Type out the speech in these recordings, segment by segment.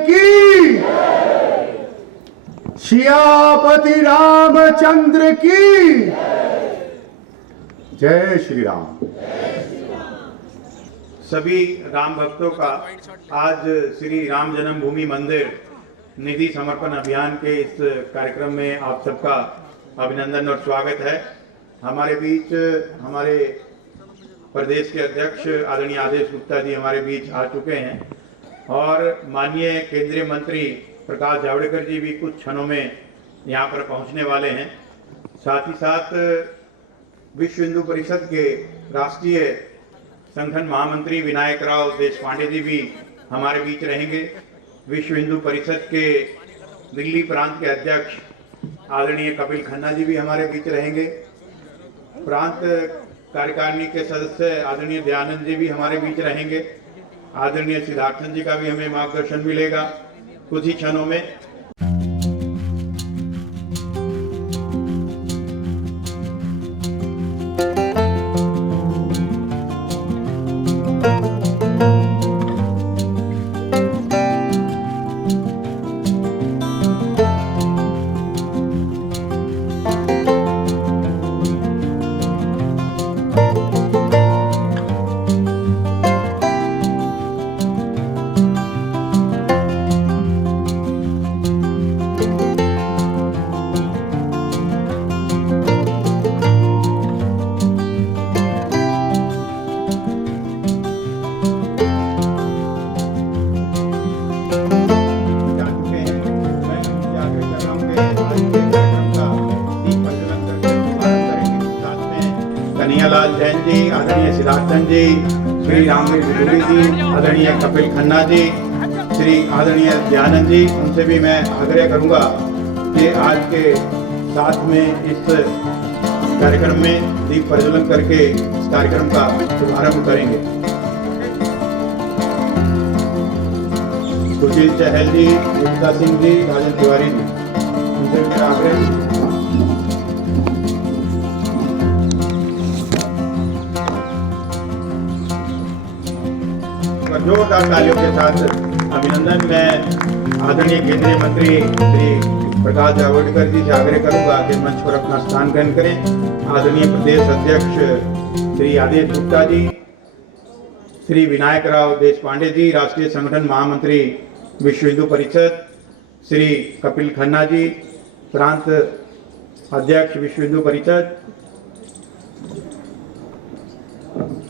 की, सियापति रामचंद्र की जय श्री राम। सभी राम भक्तों का आज श्री राम जन्मभूमि मंदिर निधि समर्पण अभियान के इस कार्यक्रम में आप सबका अभिनंदन और स्वागत है। हमारे बीच हमारे प्रदेश के अध्यक्ष आदरणीय आदेश गुप्ता जी हमारे बीच आ चुके हैं और माननीय केंद्रीय मंत्री प्रकाश जावड़ेकर जी भी कुछ क्षणों में यहाँ पर पहुँचने वाले हैं। साथ ही साथ विश्व हिंदू परिषद के राष्ट्रीय संगठन महामंत्री विनायक राव देशपांडे जी भी हमारे बीच रहेंगे। विश्व हिंदू परिषद के दिल्ली प्रांत के अध्यक्ष आदरणीय कपिल खन्ना जी भी हमारे बीच रहेंगे। प्रांत कार्यकारिणी के सदस्य आदरणीय दयानंद जी भी हमारे बीच रहेंगे। आदरणीय सिद्धार्थन जी का भी हमें मार्गदर्शन मिलेगा कुछ ही क्षणों में। कन्हैयालाल जैन जी, आदरणीय सिद्धार्थन जी, श्री रामवीर विदुरी जी, आदरणीय कपिल खन्ना जी, श्री आदरणीय दयानंद जी, उनसे भी मैं आग्रह करूंगा कि आज के साथ में इस कार्यक्रम में दीप प्रज्वलन करके इस कार्यक्रम का शुभारंभ करेंगे। सुशील चहल जी, गुप्ता सिंह जी, राजन तिवारी जी, उनसे भी मेरा आग्रह। जोरदार तालियों के साथ अभिनंदन। मैं आदरणीय केंद्रीय मंत्री श्री प्रकाश जावड़ेकर जी से आग्रह करूंगा कि मंच पर अपना स्थान ग्रहण करें। आदरणीय प्रदेश अध्यक्ष श्री आदेश गुप्ता जी, श्री विनायक राव देशपांडे जी, राष्ट्रीय संगठन महामंत्री विश्व हिंदू परिषद, श्री कपिल खन्ना जी, प्रांत अध्यक्ष विश्व हिंदू परिषद,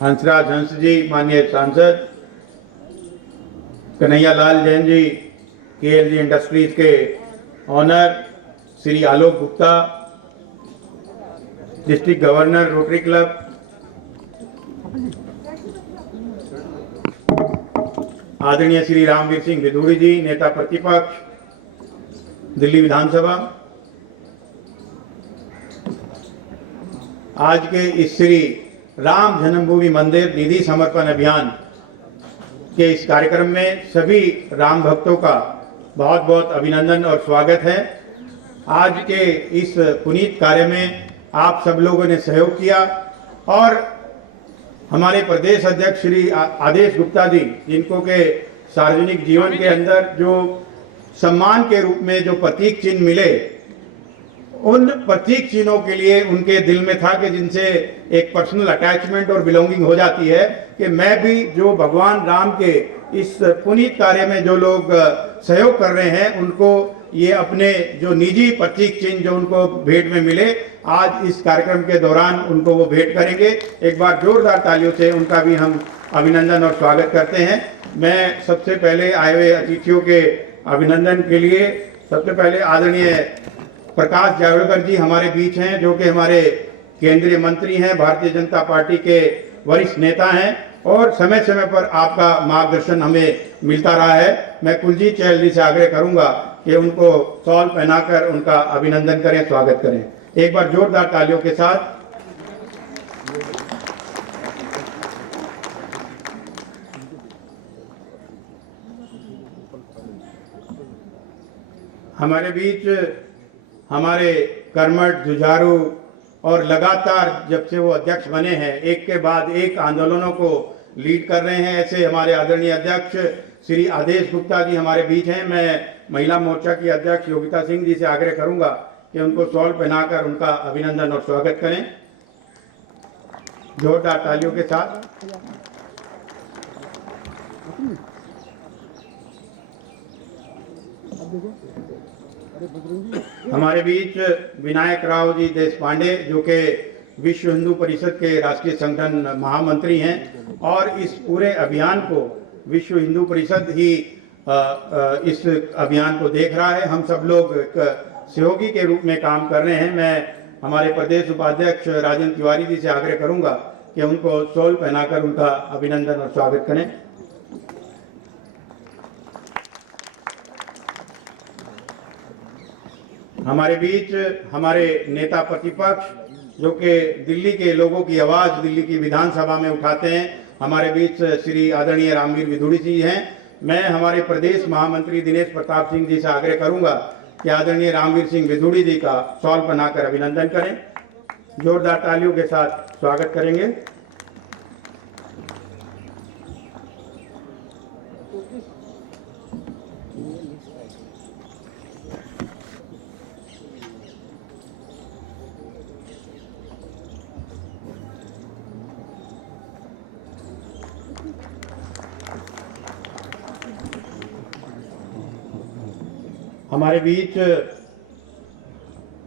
हंसराज हंस जी, माननीय सांसद, कन्हैयालाल जैन जी, केएलजी इंडस्ट्रीज के owner, Shri Alok Gupta, district governor rotary club, आदरणीय श्री रामवीर सिंह विदुरी जी, नेता प्रतिपक्ष दिल्ली विधानसभा। आज के इस श्री राम जन्मभूमि मंदिर निधि समर्पण अभियान के इस कार्यक्रम में सभी राम भक्तों का बहुत बहुत अभिनंदन और स्वागत है। आज के इस पुनीत कार्य में आप सब लोगों ने सहयोग किया और हमारे प्रदेश अध्यक्ष श्री आदेश गुप्ता जी, जिनको के सार्वजनिक जीवन के अंदर जो सम्मान के रूप में जो प्रतीक चिन्ह मिले, उन प्रतीक चिन्हों के लिए उनके दिल में था कि जिनसे एक पर्सनल अटैचमेंट और बिलोंगिंग हो जाती है कि मैं भी जो भगवान राम के इस पुनीत कार्य में जो लोग सहयोग कर रहे हैं उनको ये अपने जो निजी प्रतीक चिन्ह जो उनको भेंट में मिले, आज इस कार्यक्रम के दौरान उनको वो भेंट करेंगे। एक बार जोरदार तालियों से उनका भी हम अभिनंदन और स्वागत करते हैं। मैं सबसे पहले आए हुए अतिथियों के अभिनंदन के लिए सबसे पहले आदरणीय प्रकाश जावड़ेकर जी हमारे बीच हैं, जो कि हमारे केंद्रीय मंत्री हैं, भारतीय जनता पार्टी के वरिष्ठ नेता हैं और समय समय पर आपका मार्गदर्शन हमें मिलता रहा है। मैं कुलजीत चहल जी से आग्रह करूंगा कि उनको शॉल पहनाकर उनका अभिनंदन करें, स्वागत करें। एक बार जोरदार तालियों के साथ। हमारे बीच हमारे कर्मठ, जुझारू और लगातार जब से वो अध्यक्ष बने हैं एक के बाद एक आंदोलनों को लीड कर रहे हैं। ऐसे हमारे आदरणीय अध्यक्ष श्री आदेश गुप्ता जी हमारे बीच हैं। मैं महिला मोर्चा की अध्यक्ष योगिता सिंह जी से आग्रह करूंगा कि उनको शॉल पहनाकर उनका अभिनंदन और स्वागत करें जोरदार तालियों के साथ। हमारे बीच विनायक राव जी देश पांडे जो कि विश्व हिंदू परिषद के राष्ट्रीय संगठन महामंत्री हैं और इस पूरे अभियान को विश्व हिंदू परिषद ही इस अभियान को देख रहा है। हम सब लोग एक सहयोगी के रूप में काम कर रहे हैं। मैं हमारे प्रदेश उपाध्यक्ष राजन तिवारी जी से आग्रह करूंगा कि उनको शॉल पहनाकर उनका अभिनंदन और स्वागत करें। हमारे बीच हमारे नेता प्रतिपक्ष जो कि दिल्ली के लोगों की आवाज दिल्ली की विधानसभा में उठाते हैं, हमारे बीच श्री आदरणीय रामवीर विधुड़ी जी हैं। मैं हमारे प्रदेश महामंत्री दिनेश प्रताप सिंह जी से आग्रह करूंगा कि आदरणीय रामवीर सिंह विधुड़ी जी का शॉल पहनाकर अभिनंदन करें। जोरदार तालियों के साथ स्वागत करेंगे। हमारे बीच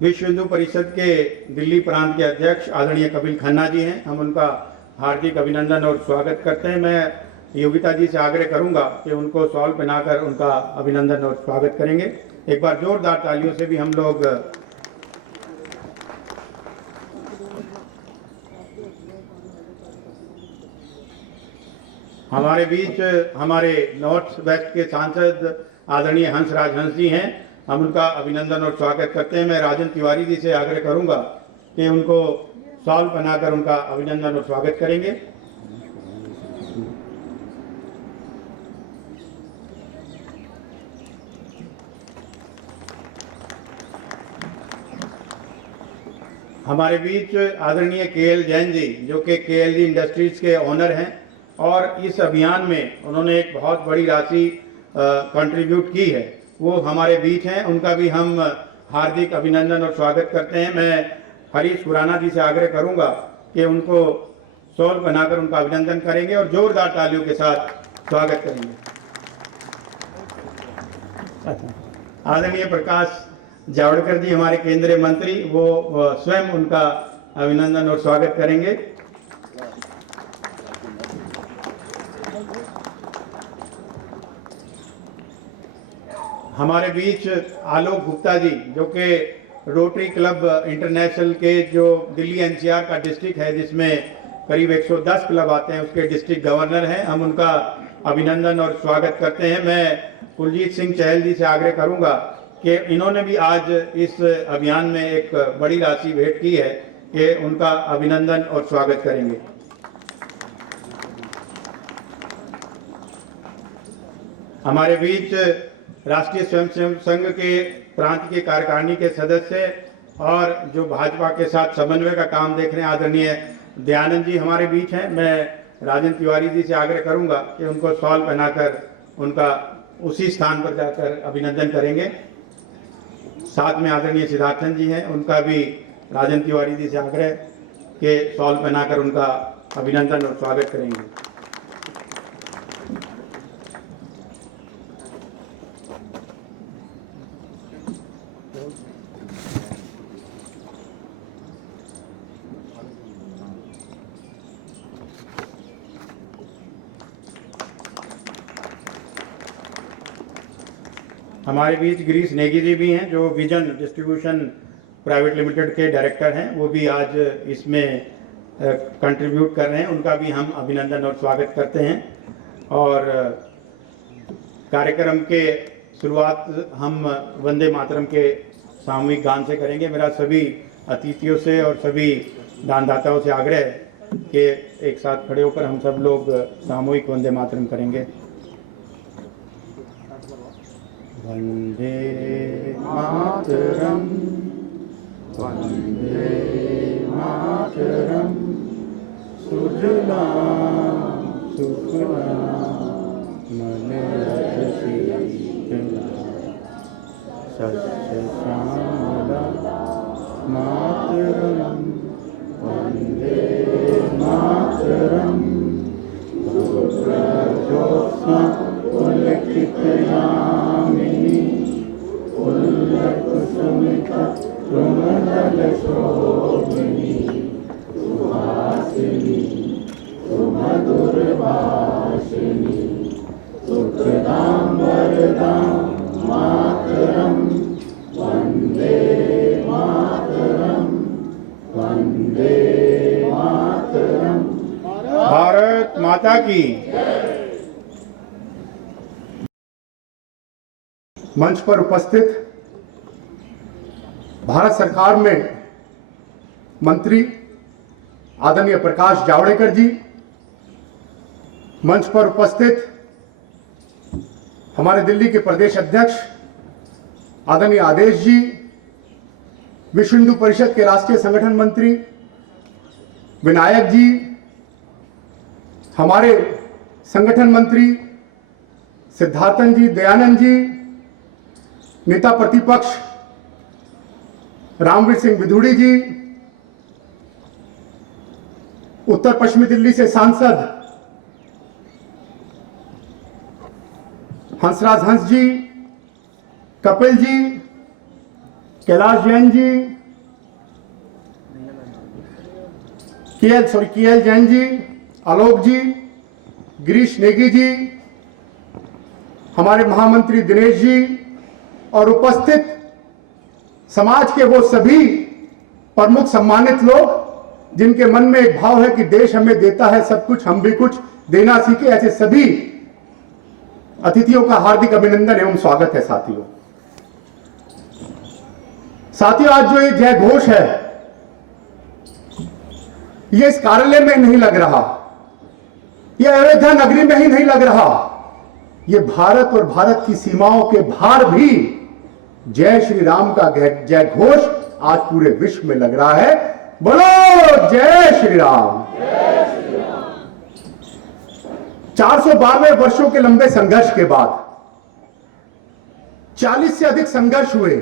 विश्व हिंदू परिषद के दिल्ली प्रांत के अध्यक्ष आदरणीय कपिल खन्ना जी हैं। हम उनका हार्दिक अभिनंदन और स्वागत करते हैं। मैं योगिता जी से आग्रह करूंगा कि उनको शॉल पहनाकर उनका अभिनंदन और स्वागत करेंगे। एक बार जोरदार तालियों से भी हम लोग हमारे बीच हमारे नॉर्थ वेस्ट के सांसद आदरणीय हंसराज हंस जी हैं। हम उनका अभिनंदन और स्वागत करते हैं। मैं राजन तिवारी जी से आग्रह करूंगा कि उनको शॉल पहनाकर उनका अभिनंदन और स्वागत करेंगे। हमारे बीच आदरणीय केएल जैन जी जो कि केएलजी इंडस्ट्रीज के ऑनर हैं और इस अभियान में उन्होंने एक बहुत बड़ी राशि कंट्रीब्यूट की है, वो हमारे बीच हैं। उनका भी हम हार्दिक अभिनंदन और स्वागत करते हैं। मैं हरीश खुराना जी से आग्रह करूंगा कि उनको शॉल बनाकर उनका अभिनंदन करेंगे और जोरदार तालियों के साथ स्वागत करेंगे। आदरणीय प्रकाश जावड़ेकर जी हमारे केंद्रीय मंत्री, वो स्वयं उनका अभिनंदन और स्वागत करेंगे। हमारे बीच आलोक गुप्ता जी जो कि रोटरी क्लब इंटरनेशनल के जो दिल्ली एनसीआर का डिस्ट्रिक्ट है जिसमें करीब 110 क्लब आते हैं उसके डिस्ट्रिक्ट गवर्नर हैं। हम उनका अभिनंदन और स्वागत करते हैं। मैं कुलजीत सिंह चहल जी से आग्रह करूंगा कि इन्होंने भी आज इस अभियान में एक बड़ी राशि भेंट की है कि उनका अभिनंदन और स्वागत करेंगे। हमारे बीच राष्ट्रीय स्वयंसेवक संघ के प्रांत के कार्यकारिणी के सदस्य और जो भाजपा के साथ समन्वय का काम देख रहे हैं आदरणीय दयानंद जी हमारे बीच हैं। मैं राजन तिवारी जी से आग्रह करूंगा कि उनको शॉल पहनाकर उनका उसी स्थान पर जाकर अभिनंदन करेंगे। साथ में आदरणीय सिद्धार्थन जी हैं, उनका भी राजन तिवारी जी से आग्रह कि शॉल पहनाकर उनका अभिनंदन और स्वागत करेंगे। हमारे बीच गिरीश नेगी जी भी हैं जो विजन डिस्ट्रीब्यूशन प्राइवेट लिमिटेड के डायरेक्टर हैं, वो भी आज इसमें कंट्रीब्यूट कर रहे हैं। उनका भी हम अभिनंदन और स्वागत करते हैं। और कार्यक्रम के शुरुआत हम वंदे मातरम के सामूहिक गान से करेंगे। मेरा सभी अतिथियों से और सभी दानदाताओं से आग्रह है कि एक साथ खड़े होकर हम सब लोग सामूहिक वंदे मातरम करेंगे। वंदे मातरम, वंदे मातरम, सुजलाम श्यामला मातरम वंदे मातरम ज्योत्स्ना पुलकितयामिनी पुल्लकुसुमिता सुमदलशोभिनी सुहासिनी सुमधुरभाषिणी सुखदां वरदां मातरं वन्दे मातरं वन्दे मातरं। भारत माता की। मंच पर उपस्थित भारत सरकार में मंत्री आदरणीय प्रकाश जावड़ेकर जी, मंच पर उपस्थित हमारे दिल्ली के प्रदेश अध्यक्ष आदरणीय आदेश जी, विश्व हिंदू परिषद के राष्ट्रीय संगठन मंत्री विनायक जी, हमारे संगठन मंत्री सिद्धार्थन जी, दयानंद जी, नेता प्रतिपक्ष रामवीर सिंह विधुड़ी जी, उत्तर पश्चिमी दिल्ली से सांसद हंसराज हंस जी, कपिल जी, कैलाश जैन जी, केएल जैन जी, आलोक जी, गिरीश नेगी जी, हमारे महामंत्री दिनेश जी और उपस्थित समाज के वो सभी प्रमुख सम्मानित लोग जिनके मन में एक भाव है कि देश हमें देता है सब कुछ, हम भी कुछ देना सीखे, ऐसे सभी अतिथियों का हार्दिक अभिनंदन एवं स्वागत है। साथियों, आज जो ये जय घोष है ये इस कार्यालय में नहीं लग रहा, ये अयोध्या नगरी में ही नहीं लग रहा, ये भारत और भारत की सीमाओं के बाहर भी जय श्री राम का जय घोष आज पूरे विश्व में लग रहा है। बोलो जय श्री राम। 452 वर्षों के लंबे संघर्ष के बाद 40 से अधिक संघर्ष हुए,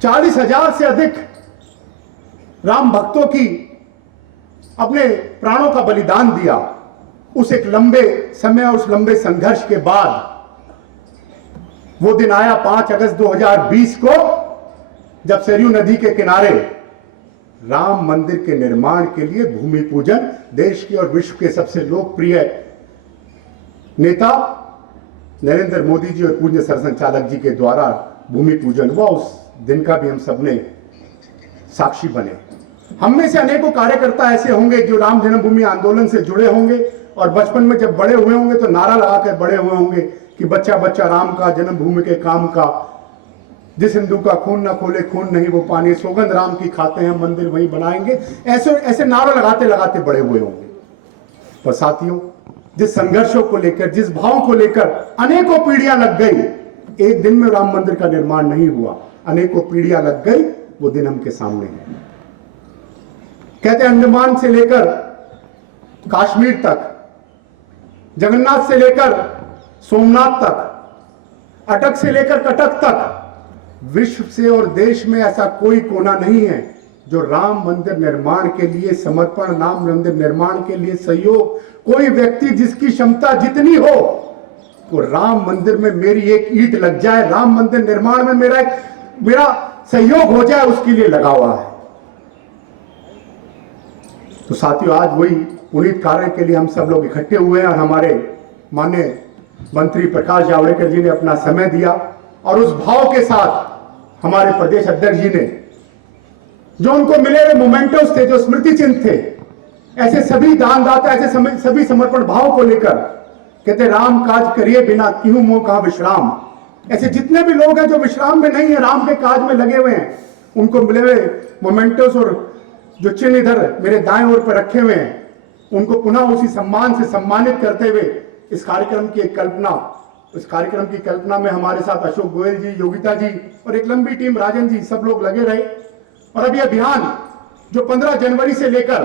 40,000 से अधिक राम भक्तों की अपने प्राणों का बलिदान दिया। उस एक लंबे समय और उस लंबे संघर्ष के बाद वो दिन आया 5 अगस्त 2020 को, जब सरयू नदी के किनारे राम मंदिर के निर्माण के लिए भूमि पूजन देश की और विश्व के सबसे लोकप्रिय नेता नरेंद्र मोदी जी और पूज्य सरसंघचालक जी के द्वारा भूमि पूजन हुआ। उस दिन का भी हम सबने साक्षी बने। हम में से अनेकों कार्यकर्ता ऐसे होंगे जो राम जन्मभूमि आंदोलन से जुड़े होंगे और बचपन में जब बड़े हुए होंगे तो नारा लगाकर बड़े हुए होंगे कि बच्चा बच्चा राम का, जन्मभूमि के काम का, जिस हिंदू का खून ना खोले खून नहीं वो पानी, सौगंध राम की खाते हैं मंदिर वहीं बनाएंगे, ऐसे ऐसे नारा लगाते लगाते बड़े हुए होंगे। पर साथियों, जिस संघर्षों को लेकर, जिस भाव को लेकर अनेकों पीढ़ियां लग गई, एक दिन में राम मंदिर का निर्माण नहीं हुआ, अनेकों पीढ़ियां लग गई, वो दिन हमके सामने है। कहते अंडमान से लेकर कश्मीर तक, जगन्नाथ से लेकर सोमनाथ तक, अटक से लेकर कटक तक, विश्व से और देश में ऐसा कोई कोना नहीं है जो राम मंदिर निर्माण के लिए समर्पण, राम मंदिर निर्माण के लिए सहयोग, कोई व्यक्ति जिसकी क्षमता जितनी हो वो राम मंदिर में मेरी एक ईंट लग जाए, राम मंदिर निर्माण में मेरा सहयोग हो जाए, उसके लिए लगा हुआ है। तो साथियों, आज वही पुनीत कार्य के लिए हम सब लोग इकट्ठे हुए हैं और हमारे माननीय मंत्री प्रकाश जावड़ेकर जी ने अपना समय दिया और उस भाव के साथ हमारे प्रदेश अध्यक्ष जी ने, जो उनको मिले हुए मोमेंटोस थे, जो स्मृति चिन्ह थे, ऐसे सभी दानदाता, ऐसे सभी समर्पण भाव को लेकर कहते राम काज करिए बिना क्यों मोह कहा विश्राम, ऐसे जितने भी लोग हैं जो विश्राम में नहीं है, राम के काज में लगे हुए हैं, उनको मिले हुए मोमेंटोस और जो चिन्ह इधर मेरे दाएं ओर पर रखे हुए हैं, उनको पुनः उसी सम्मान से सम्मानित करते हुए इस कार्यक्रम की कल्पना में हमारे साथ अशोक गोयल जी, योगिता जी और एक लंबी टीम, राजन जी, सब लोग लगे रहे। और अब यह अभियान जो 15 जनवरी से लेकर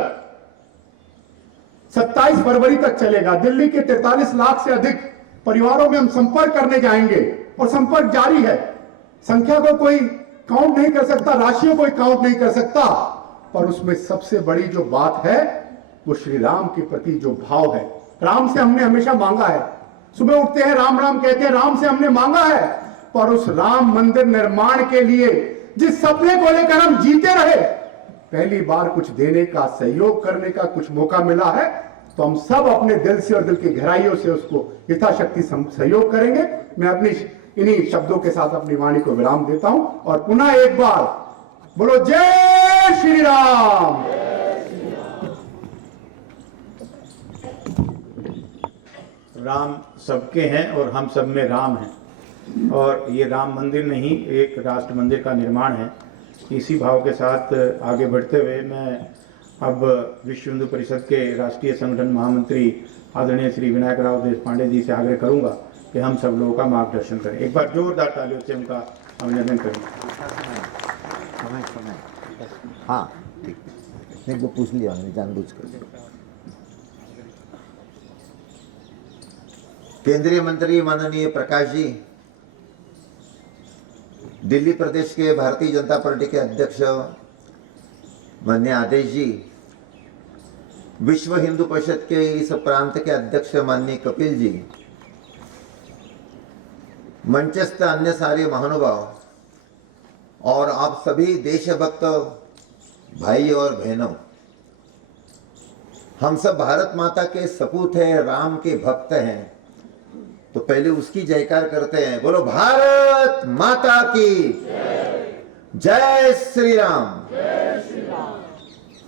27 फरवरी तक चलेगा, दिल्ली के 43 लाख से अधिक परिवारों में हम संपर्क करने जाएंगे और संपर्क जारी है। संख्या को कोई काउंट नहीं कर सकता, राशियों को कोई काउंट नहीं कर सकता, पर उसमें सबसे बड़ी जो बात है वो श्री राम के प्रति जो भाव है। राम से हमने हमेशा मांगा है, सुबह उठते हैं राम राम कहते हैं, राम से हमने मांगा है, पर उस राम मंदिर निर्माण के लिए जिस सपने को लेकर हम जीते रहे, पहली बार कुछ देने का, सहयोग करने का कुछ मौका मिला है, तो हम सब अपने दिल से और दिल की गहराइयों से उसको यथाशक्ति सहयोग करेंगे। मैं अपनी इन्हीं शब्दों के साथ अपनी वाणी को विराम देता हूं और पुनः एक बार बोलो जय श्री राम। राम सबके हैं और हम सब में राम हैं, और ये राम मंदिर नहीं एक राष्ट्र मंदिर का निर्माण है। इसी भाव के साथ आगे बढ़ते हुए मैं अब विश्व हिंदू परिषद के राष्ट्रीय संगठन महामंत्री आदरणीय श्री विनायक राव देशपांडे जी से आग्रह करूंगा कि हम सब लोगों का मार्गदर्शन करें। एक बार जोरदार तालियों से उनका अभिनंदन करेंगे। हाँ ठीक, नहीं वो पूछ लिया मैंने जानबूझ कर। केंद्रीय मंत्री माननीय प्रकाश जी, दिल्ली प्रदेश के भारतीय जनता पार्टी के अध्यक्ष माननीय आदेश जी, विश्व हिंदू परिषद के इस प्रांत के अध्यक्ष माननीय कपिल जी, मंचस्थ अन्य सारे महानुभाव और आप सभी देशभक्त भाई और बहनों, हम सब भारत माता के सपूत हैं, राम के भक्त हैं, तो पहले उसकी जयकार करते हैं। बोलो भारत माता की जय श्री राम।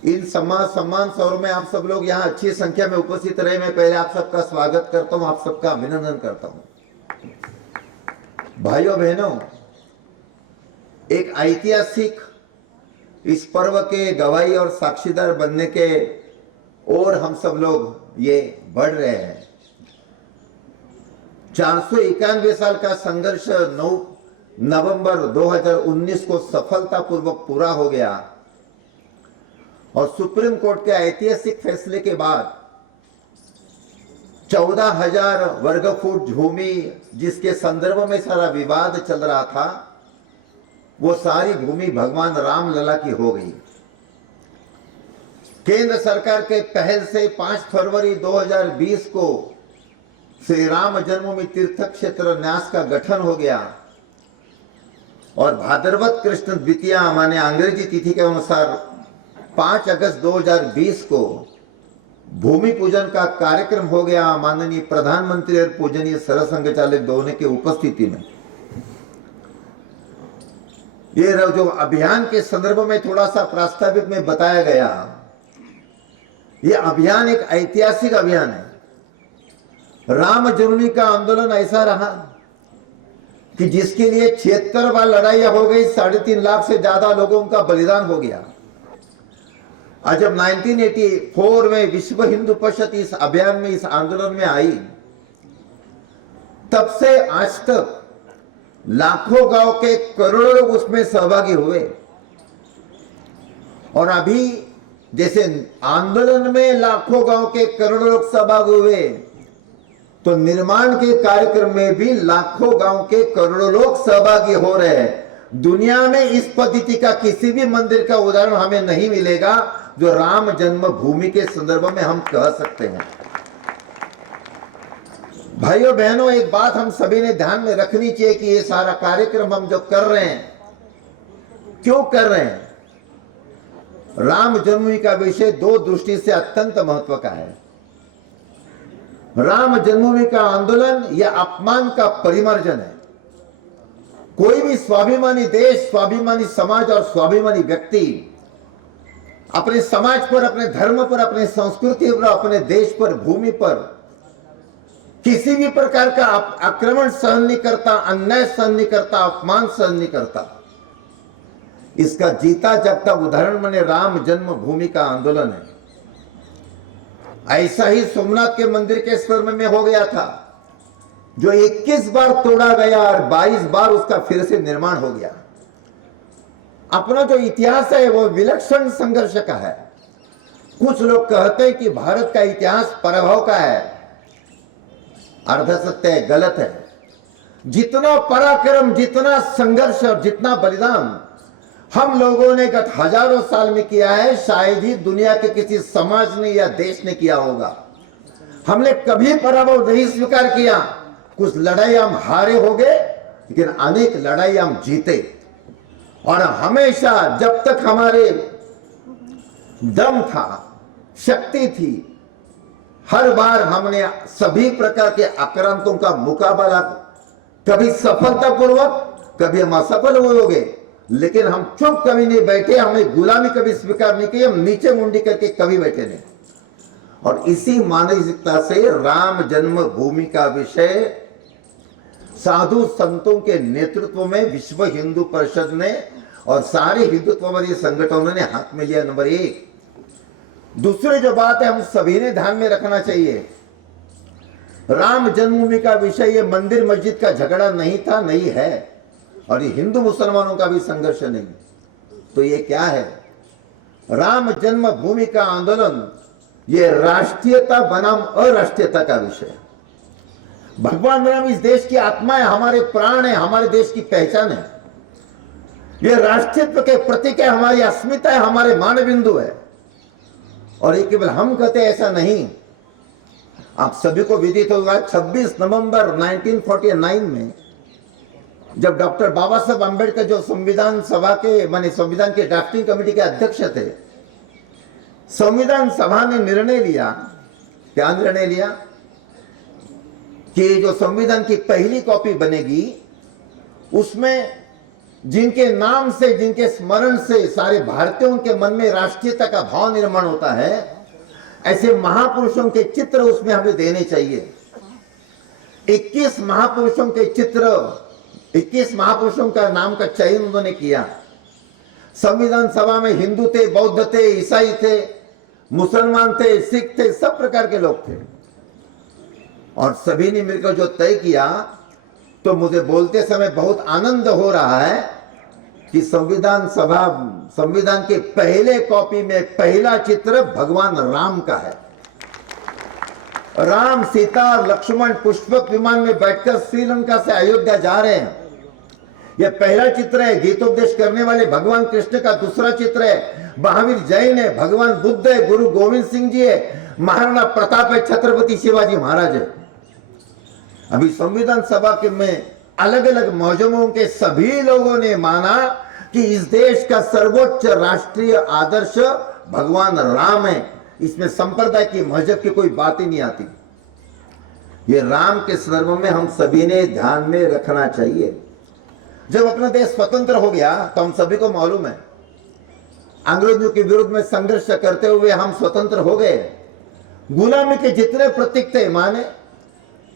इन सम्मान सौर में आप सब लोग यहाँ अच्छी संख्या में उपस्थित रहे, मैं पहले आप सबका स्वागत करता हूँ, आप सबका अभिनंदन करता हूँ। भाइयों बहनों, एक ऐतिहासिक इस पर्व के गवाही और साक्षीदार बनने के और हम सब लोग ये बढ़ रहे हैं। 491 साल का संघर्ष 9 नवंबर 2019 को सफलतापूर्वक पूरा हो गया और सुप्रीम कोर्ट के ऐतिहासिक फैसले के बाद 14,000 वर्ग फुट भूमि जिसके संदर्भ में सारा विवाद चल रहा था, वो सारी भूमि भगवान राम लला की हो गई। केंद्र सरकार के पहल से 5 फरवरी 2020 को श्री राम जन्मभूमि तीर्थ क्षेत्र न्यास का गठन हो गया और भाद्रवत कृष्ण द्वितीया माने अंग्रेजी तिथि के अनुसार 5 अगस्त 2020 को भूमि पूजन का कार्यक्रम हो गया माननीय प्रधानमंत्री और पूजनीय सरसंघचालक दोनों के उपस्थिति में। ये जो अभियान के संदर्भ में थोड़ा सा प्रास्ताविक में बताया गया, ये अभियान एक ऐतिहासिक अभियान है। राम जन्मभूमि का आंदोलन ऐसा रहा कि जिसके लिए 76 बार लड़ाइयां हो गई, 3.5 लाख से ज्यादा लोगों का बलिदान हो गया। और जब 1984 में विश्व हिंदू परिषद इस अभियान में, इस आंदोलन में आई, तब से आज तक लाखों गांव के करोड़ों लोग उसमें सहभागी हुए। और अभी जैसे आंदोलन में लाखों गांव के करोड़ों लोग सहभागी हुए, तो निर्माण के कार्यक्रम में भी लाखों गांव के करोड़ों लोग सहभागी हो रहे हैं। दुनिया में इस पद्धति का किसी भी मंदिर का उदाहरण हमें नहीं मिलेगा जो राम जन्मभूमि के संदर्भ में हम कह सकते हैं। भाइयों बहनों, एक बात हम सभी ने ध्यान में रखनी चाहिए कि ये सारा कार्यक्रम हम जो कर रहे हैं, क्यों कर रहे हैं? राम जन्मभूमि का विषय 2 दृष्टि से अत्यंत महत्व का है। राम जन्मभूमि का आंदोलन यह अपमान का परिमार्जन है। कोई भी स्वाभिमानी देश, स्वाभिमानी समाज और स्वाभिमानी व्यक्ति अपने समाज पर, अपने धर्म पर, अपने संस्कृति पर, अपने देश पर, भूमि पर किसी भी प्रकार का आक्रमण सहन नहीं करता, अन्याय सहन नहीं करता, अपमान सहन नहीं करता। इसका जीता जागता उदाहरण माने राम जन्मभूमि का आंदोलन है। ऐसा ही सोमनाथ के मंदिर के स्तर में हो गया था, जो 21 बार तोड़ा गया और 22 बार उसका फिर से निर्माण हो गया। अपना जो इतिहास है वो विलक्षण संघर्ष का है। कुछ लोग कहते हैं कि भारत का इतिहास पराभव का है। अर्ध सत्य है, गलत है। जितना पराक्रम, जितना संघर्ष और जितना बलिदान हम लोगों ने गत हजारों साल में किया है, शायद ही दुनिया के किसी समाज ने या देश ने किया होगा। हमने कभी पराभव नहीं स्वीकार किया। कुछ लड़ाई हम हारे हो गए, लेकिन अनेक लड़ाई हम जीते। और हमेशा जब तक हमारे दम था, शक्ति थी, हर बार हमने सभी प्रकार के आक्रांतों का मुकाबला, कभी सफलतापूर्वक, कभी हम असफल हुए होंगे, लेकिन हम चुप कभी नहीं बैठे। हमने गुलामी कभी स्वीकार नहीं की, हम नीचे मुंडी करके कभी बैठे नहीं। और इसी मानसिकता से राम जन्मभूमि का विषय साधु संतों के नेतृत्व में विश्व हिंदू परिषद ने और सारे हिंदुत्ववादी संगठनों ने हाथ में लिया। नंबर 1। दूसरी जो बात है, हम सभी ने ध्यान में रखना चाहिए, राम जन्मभूमि का विषय ये मंदिर मस्जिद का झगड़ा नहीं था, नहीं है, और ये हिंदू मुसलमानों का भी संघर्ष नहीं। तो ये क्या है? राम जन्मभूमि का आंदोलन ये राष्ट्रीयता बनाम अराष्ट्रीयता का विषय है। भगवान राम इस देश की आत्मा है, हमारे प्राण है, हमारे देश की पहचान है। ये राष्ट्रीयत्व के प्रतीक है, हमारी अस्मिता है, हमारे मान बिंदु है। और ये केवल हम कहते हैं ऐसा नहीं। आप सभी को विदित होगा 26 नवंबर 1949 में जब डॉक्टर बाबा साहब अंबेडकर जो संविधान सभा के माने संविधान के ड्राफ्टिंग कमेटी के अध्यक्ष थे, संविधान सभा ने निर्णय लिया, क्या निर्णय लिया कि जो संविधान की पहली कॉपी बनेगी उसमें जिनके नाम से, जिनके स्मरण से सारे भारतीयों के मन में राष्ट्रीयता का भाव निर्माण होता है, ऐसे महापुरुषों के चित्र उसमें हमें देने चाहिए। 21 महापुरुषों के चित्र, 21 महापुरुषों का नाम का चयन उन्होंने किया। संविधान सभा में हिंदू थे, बौद्ध थे, ईसाई थे, मुसलमान थे, सिख थे, सब प्रकार के लोग थे। और सभी ने मिलकर जो तय किया, तो मुझे बोलते समय बहुत आनंद हो रहा है कि संविधान के पहले कॉपी में पहला चित्र भगवान राम का है। राम, सीता और लक्ष्मण पुष्पक विमान में बैठकर श्रीलंका से अयोध्या जा रहे हैं। यह पहला चित्र है। गीतोपदेश करने वाले भगवान कृष्ण का दूसरा चित्र है। महावीर जैन है, भगवान बुद्ध है, गुरु गोविंद सिंह जी है, महाराणा प्रताप है, छत्रपति शिवाजी महाराज है। अभी संविधान सभा के में अलग अलग मौजूदों के सभी लोगों ने माना कि इस देश का सर्वोच्च राष्ट्रीय आदर्श भगवान राम है। इसमें संप्रदाय की, मजहब की कोई बात ही नहीं आती। ये राम के संदर्भ में हम सभी ने ध्यान में रखना चाहिए। जब अपना देश स्वतंत्र हो गया तो हम सभी को मालूम है, अंग्रेजों के विरुद्ध में संघर्ष करते हुए हम स्वतंत्र हो गए। गुलामी के जितने प्रतीक थे, माने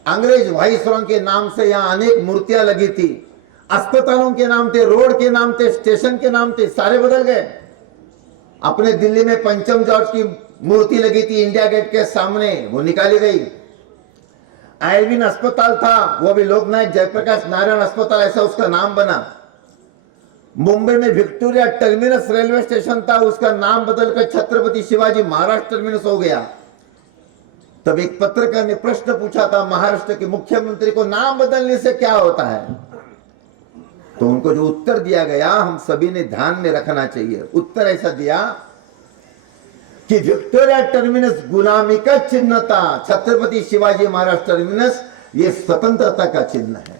अंग्रेज वाइसरॉय के नाम से यहाँ अनेक मूर्तियां लगी थी, अस्पतालों के नाम थे, रोड के नाम थे, स्टेशन के नाम थे, सारे बदल गए। अपने दिल्ली में पंचम जॉर्ज की मूर्ति लगी थी इंडिया गेट के सामने, वो निकाली गई। आयरविन अस्पताल था, वो भी लोकनायक जयप्रकाश नारायण अस्पताल ऐसा उसका नाम बना। मुंबई में विक्टोरिया टर्मिनस रेलवे स्टेशन था, उसका नाम बदलकर छत्रपति शिवाजी महाराज टर्मिनस हो गया। तब एक पत्रकार ने प्रश्न पूछा था, महाराष्ट्र के मुख्यमंत्री को नाम बदलने से क्या होता है? तो उनको जो उत्तर दिया गया, हम सभी ने ध्यान में रखना चाहिए। उत्तर ऐसा दिया कि विक्टोरिया टर्मिनस गुलामी का चिन्ह था, छत्रपति शिवाजी महाराज टर्मिनस ये स्वतंत्रता का चिन्ह है।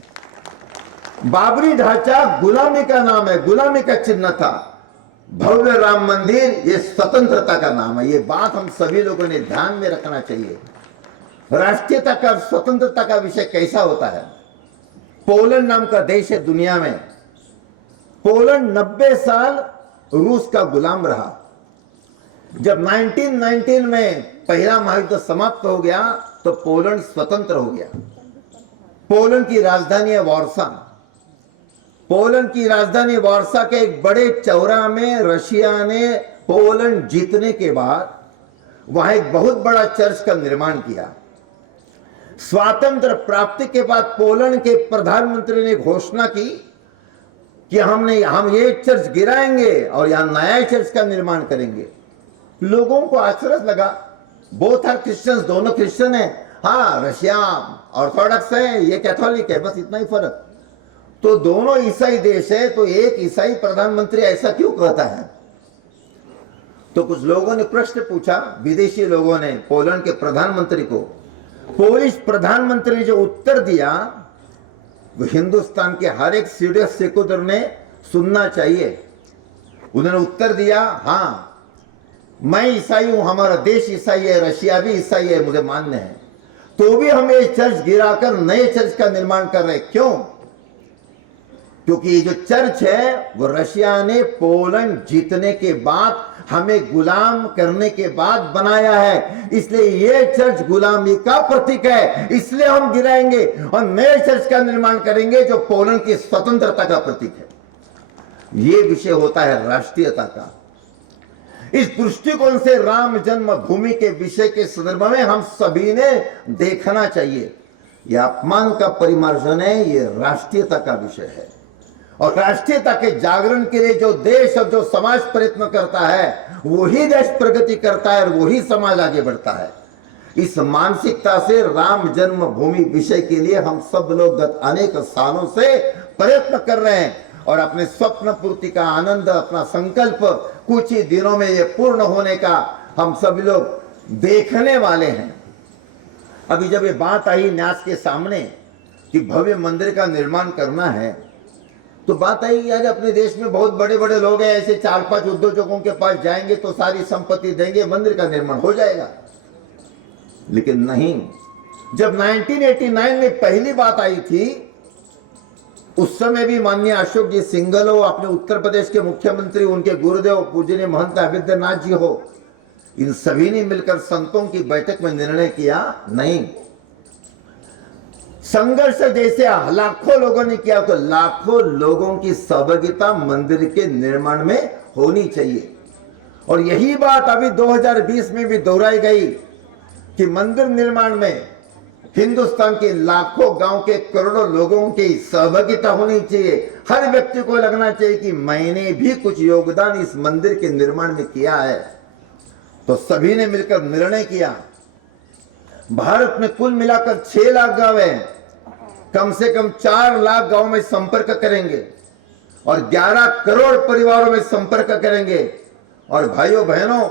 बाबरी ढांचा गुलामी का नाम है, गुलामी का चिन्ह था। भव्य राम मंदिर ये स्वतंत्रता का नाम है। ये बात हम सभी लोगों ने ध्यान में रखना चाहिए। राष्ट्रीयता का, स्वतंत्रता का विषय कैसा होता है? पोलैंड नाम का देश है दुनिया में। पोलैंड 90 साल रूस का गुलाम रहा। जब 1919 में पहला महायुद्ध समाप्त हो गया तो पोलैंड स्वतंत्र हो गया। पोलैंड की राजधानी है वार्सा। पोलैंड की राजधानी वार्सा के एक बड़े चौराहे में रशिया ने पोलैंड जीतने के बाद वहां एक बहुत बड़ा चर्च का निर्माण किया। स्वातंत्र प्राप्ति के बाद पोलैंड के प्रधानमंत्री ने घोषणा की कि हम ये चर्च गिराएंगे और यहां नया चर्च का निर्माण करेंगे। लोगों को आश्चर्य लगा। बोथ आर क्रिश्चियंस, दोनों क्रिश्चियन हैं, हाँ, रशिया ऑर्थोडॉक्स है, ये कैथोलिक है, बस इतना ही फर्क। तो दोनों ईसाई देश है, तो एक ईसाई प्रधानमंत्री ऐसा क्यों कहता है? तो कुछ लोगों ने प्रश्न पूछा, विदेशी लोगों ने पोलैंड के प्रधानमंत्री को। पोलिश प्रधानमंत्री ने जो उत्तर दिया वो हिंदुस्तान के हर एक सीरियस सेकुलर ने सुनना चाहिए। उन्होंने उत्तर दिया, हाँ मैं ईसाई हूं, हमारा देश ईसाई है, रशिया भी ईसाई है, मुझे मान्य है, तो भी हम ये चर्च गिराकर नए चर्च का निर्माण कर रहे हैं। क्यों? क्योंकि ये जो चर्च है वो रशिया ने पोलैंड जीतने के बाद, हमें गुलाम करने के बाद बनाया है, इसलिए ये चर्च गुलामी का प्रतीक है, इसलिए हम गिराएंगे और नए चर्च का निर्माण करेंगे जो पोलैंड की स्वतंत्रता का प्रतीक है। ये विषय होता है राष्ट्रीयता का। इस दृष्टिकोण से राम जन्मभूमि के विषय के संदर्भ में हम सभी ने देखना चाहिए। यह अपमान का परिमार्जन है, यह राष्ट्रीयता का विषय है। और राष्ट्रीयता के जागरण के लिए जो देश और जो समाज प्रयत्न करता है वही देश प्रगति करता है और वही समाज आगे बढ़ता है। इस मानसिकता से राम जन्मभूमि विषय के लिए हम सब लोग गत अनेक सालों से प्रयत्न कर रहे हैं और अपने स्वप्न पूर्ति का आनंद, अपना संकल्प कुछ ही दिनों में ये पूर्ण होने का हम सभी लोग देखने वाले हैं। अभी जब ये बात आई न्यास के सामने कि भव्य मंदिर का निर्माण करना है, तो बात आई यार अपने देश में बहुत बड़े बड़े लोग हैं, ऐसे 4-5 उद्योजकों के पास जाएंगे तो सारी संपत्ति देंगे, मंदिर का निर्माण हो जाएगा। लेकिन नहीं, जब 1989 में पहली बात आई थी, उस समय भी माननीय अशोक जी सिंघल हो, अपने उत्तर प्रदेश के मुख्यमंत्री, उनके गुरुदेव पूजनीय महंत अविद्यनाथ जी हो, इन सभी ने मिलकर संतों की बैठक में निर्णय किया, नहीं, संघर्ष जैसे लाखों लोगों ने किया तो लाखों लोगों की सहभागिता मंदिर के निर्माण में होनी चाहिए। और यही बात अभी 2020 में भी दोहराई गई कि मंदिर निर्माण में हिंदुस्तान के लाखों गांव के करोड़ों लोगों की सहभागिता होनी चाहिए। हर व्यक्ति को लगना चाहिए कि मैंने भी कुछ योगदान इस मंदिर के निर्माण में किया है। तो सभी ने मिलकर निर्णय किया, भारत में कुल मिलाकर 6 लाख गांव हैं, कम से कम 4 लाख गांव में संपर्क करेंगे और 11 करोड़ परिवारों में संपर्क करेंगे। और भाइयों बहनों,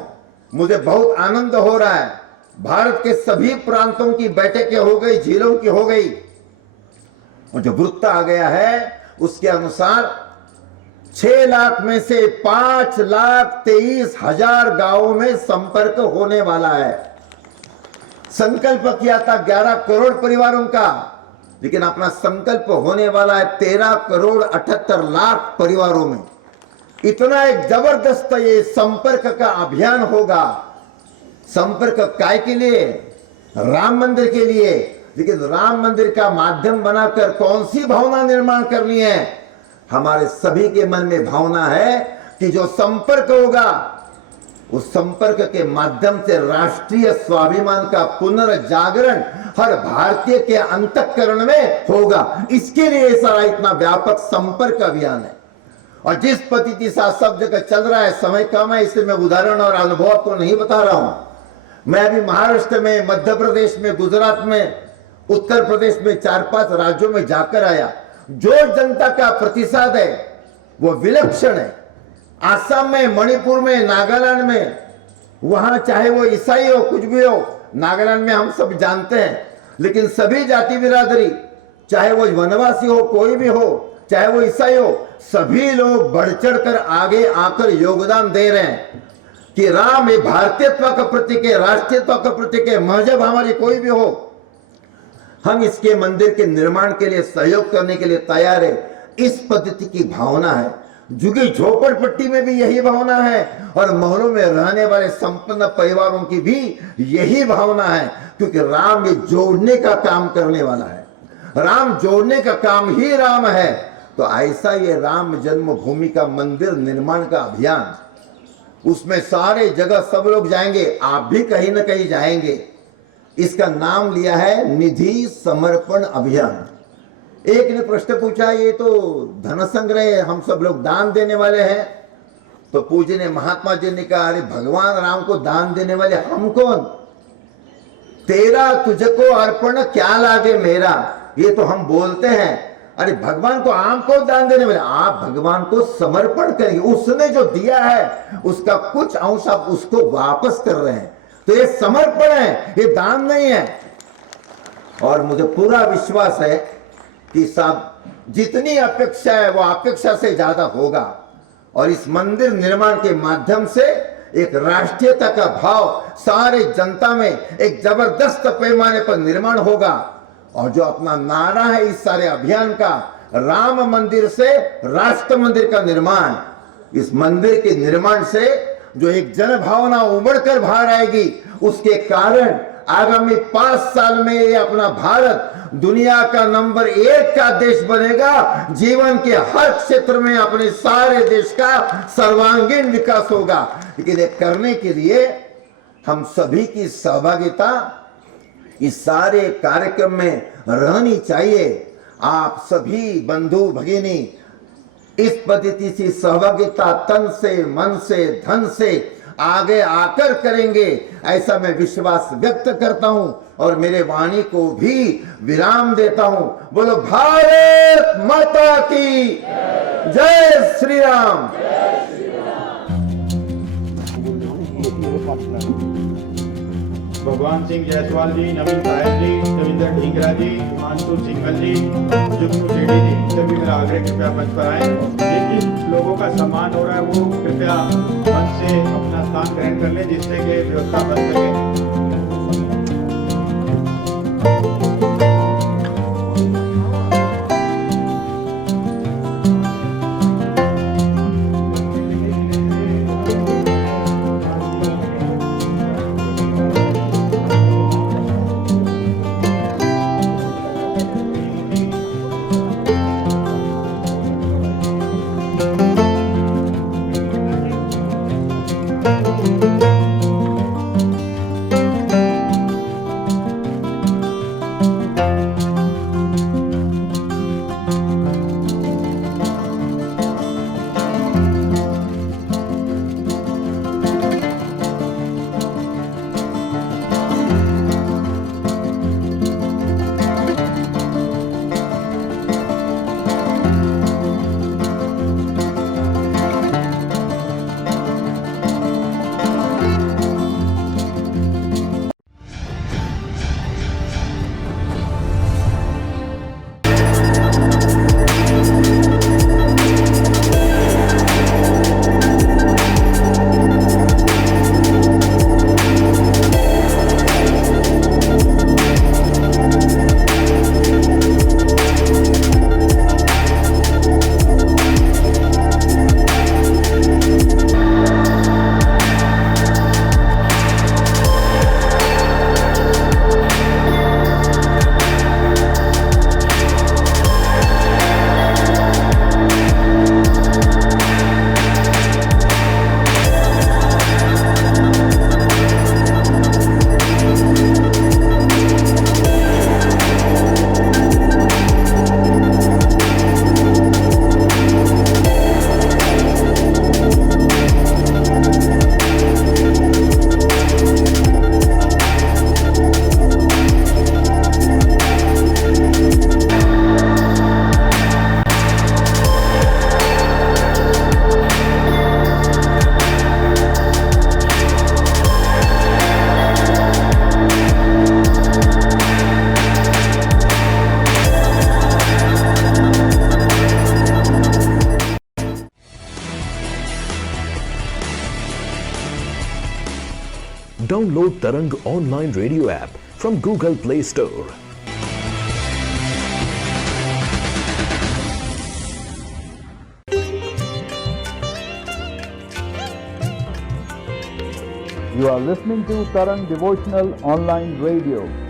मुझे बहुत आनंद हो रहा है, भारत के सभी प्रांतों की बैठकें हो गई, जिलों की हो गई, और जो वृत्त आ गया है उसके अनुसार 6 लाख में से 5,23,000 गांवों में संपर्क होने वाला है। संकल्प किया था 11 करोड़ परिवारों का, लेकिन अपना संकल्प होने वाला है 13 करोड़ 78 लाख परिवारों में। इतना एक जबरदस्त ये संपर्क का अभियान होगा। संपर्क काय के लिए? राम मंदिर के लिए। लेकिन राम मंदिर का माध्यम बनाकर कौन सी भावना निर्माण करनी है? हमारे सभी के मन में भावना है कि जो संपर्क होगा उस संपर्क के माध्यम से राष्ट्रीय स्वाभिमान का पुनर्जागरण हर भारतीय के अंतःकरण में होगा। इसके लिए सारा इतना व्यापक संपर्क अभियान है। और जिस पद्धति से सब जगह चल रहा है, समय कम है इसलिए मैं उदाहरण और अनुभव को नहीं बता रहा हूं। मैं अभी महाराष्ट्र में, मध्य प्रदेश में, गुजरात में, उत्तर प्रदेश में 4-5 राज्यों में जाकर आया। जो जनता का प्रतिसाद है वो विलक्षण है। आसाम में, मणिपुर में, नागालैंड में, वहां चाहे वो ईसाई हो, कुछ भी हो, नागालैंड में हम सब जानते हैं, लेकिन सभी जाति बिरादरी, चाहे वो वनवासी हो, कोई भी हो, चाहे वो ईसाई हो, सभी लोग बढ़ चढ़ कर आगे आकर योगदान दे रहे हैं कि राम ये भारतीयत्व का प्रतीक है, राष्ट्रीयत्व का प्रतीक है। मजहब हमारी कोई भी हो, हम इसके मंदिर के निर्माण के लिए सहयोग करने के लिए तैयार है। इस पद्धति की भावना है। झुग्गी झोपड़पट्टी में भी यही भावना है और मोहल्लों में रहने वाले संपन्न परिवारों की भी यही भावना है, क्योंकि राम ये जोड़ने का काम करने वाला है। राम जोड़ने का काम ही राम है। तो ऐसा ये राम जन्मभूमि का मंदिर निर्माण का अभियान, उसमें सारे जगह सब लोग जाएंगे, आप भी कहीं ना कहीं जाएंगे। इसका नाम लिया है निधि समर्पण अभियान। एक ने प्रश्न पूछा, ये तो धन संग्रह, हम सब लोग दान देने वाले हैं। तो पूज्य ने महात्मा जी ने कहा, अरे भगवान राम को दान देने वाले हम कौन? तेरा तुझको अर्पण क्या लागे मेरा, ये तो हम बोलते हैं। अरे भगवान को आम को दान देने वाले, आप भगवान को समर्पण करेंगे, उसने जो दिया है उसका कुछ अंश आप उसको वापस कर रहे हैं, तो ये समर्पण है, ये दान नहीं है। और मुझे पूरा विश्वास है कि साहब जितनी अपेक्षा है वो अपेक्षा से ज्यादा होगा, और इस मंदिर निर्माण के माध्यम से एक राष्ट्रीयता का भाव सारे जनता में एक जबरदस्त पैमाने पर निर्माण होगा। और जो अपना नारा है इस सारे अभियान का, राम मंदिर से राष्ट्र मंदिर का निर्माण, इस मंदिर के निर्माण से जो एक जन भावना उमड़ कर बाहर आएगी, उसके कारण आगामी 5 साल में ये अपना भारत दुनिया का नंबर 1 का देश बनेगा। जीवन के हर क्षेत्र में अपने सारे देश का सर्वांगीण विकास होगा। लेकिन ये करने के लिए हम सभी की सहभागिता इस सारे कार्यक्रम में रहनी चाहिए। आप सभी बंधु भगिनी इस पद्धति से सहभागिता तन से, मन से, धन से आगे आकर करेंगे, ऐसा मैं विश्वास व्यक्त करता हूं और मेरे वाणी को भी विराम देता हूं। बोलो भारत माता की जय श्री राम। भगवान सिंह जायसवाल जी, नवीन नायक जी, रविंद्र ढींगरा जी, हिमांशु सिंघल जी, जुगनू सेठी जी, सभी मेरा आग्रह कृपया मंच पर आए। जिन लोगों का सम्मान हो रहा है वो कृपया मंच से अपना स्थान ग्रहण कर लें, जिससे कि व्यवस्था बन सके। Download Tarang online radio app from Google Play Store. You are listening to Tarang Devotional Online Radio.